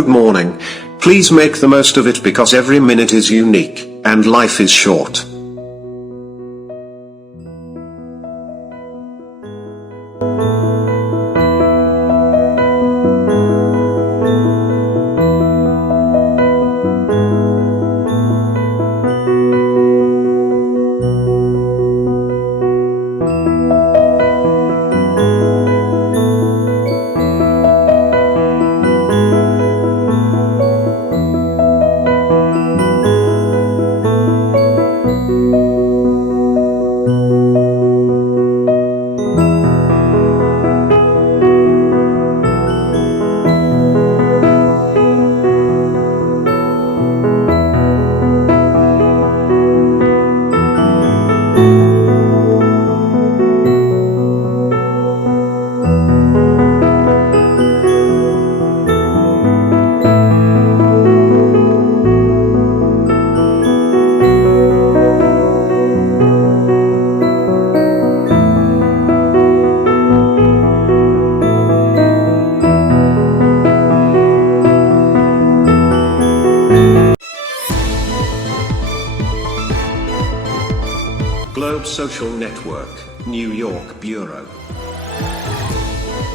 Good morning. Please make the most of it because every minute is unique, and life is short. Globe Social Network, New York Bureau.